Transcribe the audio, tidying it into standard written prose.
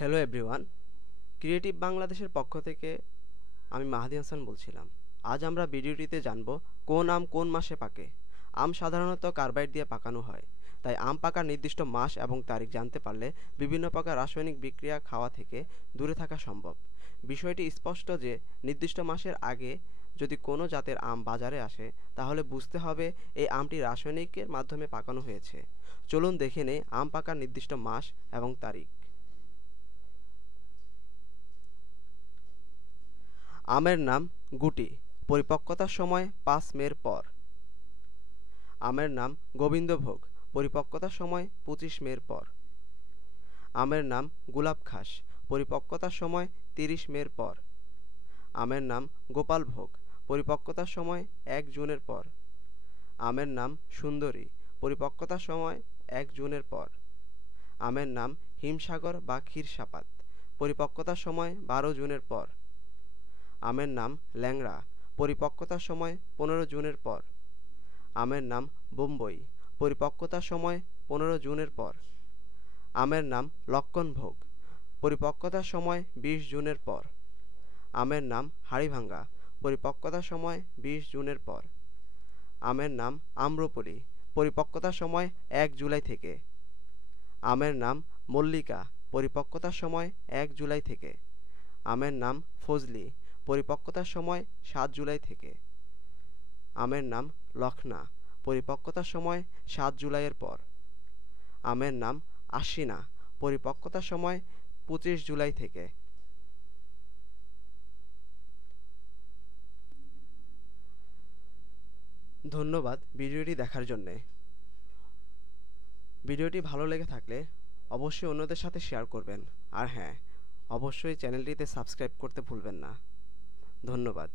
Hello everyone, creative বাংলাদেশের পক্ষ থেকে আমি মাহাদি হাসান বলছিলাম। আজ আমরা ভিডিওটিতে জানব কোন আম কোন মাসে পাকে। আম সাধারণত কার্বাইড দিয়ে পাকানো হয়, তাই আম পাকার নির্দিষ্ট মাস এবং তারিখ জানতে পারলে বিভিন্ন প্রকার রাসায়নিক বিক্রিয়া খাওয়া থেকে দূরে থাকা সম্ভব। বিষয়টি স্পষ্ট যে নির্দিষ্ট মাসের আগে যদি কোনো জাতের আম বাজারে আসে, তাহলে বুঝতে হবে এই আমটি রাসায়নিকের মাধ্যমে পাকানো হয়েছে। চলুন দেখে নেই আম পাকার নির্দিষ্ট মাস এবং তারিখ। আমের নাম গুটি, পরিপক্বতার সময় ৫ মের পর। আমের নাম গোবিন্দভোগ, পরিপক্বতার সময় ২৫ মের পর। আমের নাম গোলাপখাস, পরিপক্বতার সময় ৩০ মের পর। আমের নাম গোপালভোগ, পরিপক্বতার সময় ১ জুনের পর। আমের নাম সুন্দরী, পরিপক্বতার সময় ১ জুনের পর। আমের নাম হিমসাগর বা ক্ষীরসাপাত, পরিপক্বতার সময় ১২ জুনের পর। আমের নাম ল্যাংড়া, পরিপক্বতার সময় ১৫ জুনের পর। আমের নাম বোম্বই, পরিপক্বতার সময় ১৫ জুনের পর। আমের নাম লক্ষ্মণভোগ, পরিপক্বতার সময় ২০ জুনের পর। আমের নাম হাড়িভাঙ্গা, পরিপক্বতার সময় ২০ জুনের পর। আমের নাম আম্রপলি, পরিপক্বতার সময় ১ জুলাই থেকে। আমের নাম মল্লিকা, পরিপক্বতার সময় ১ জুলাই থেকে। আমের নাম ফজলি, পরিপক্বতার সময় ৭ জুলাই থেকে। আমের নাম লখনা, পরিপক্বতার সময় ৭ জুলাইয়ের পর। আমের নাম আশিনা, পরিপক্বতার সময় ২৫ জুলাই থেকে। ধন্যবাদ ভিডিওটি দেখার জন্যে। ভিডিওটি ভালো লেগে থাকলে অবশ্যই অন্যদের সাথে শেয়ার করবেন, আর হ্যাঁ, অবশ্যই চ্যানেলটিতে সাবস্ক্রাইব করতে ভুলবেন না। ধন্যবাদ।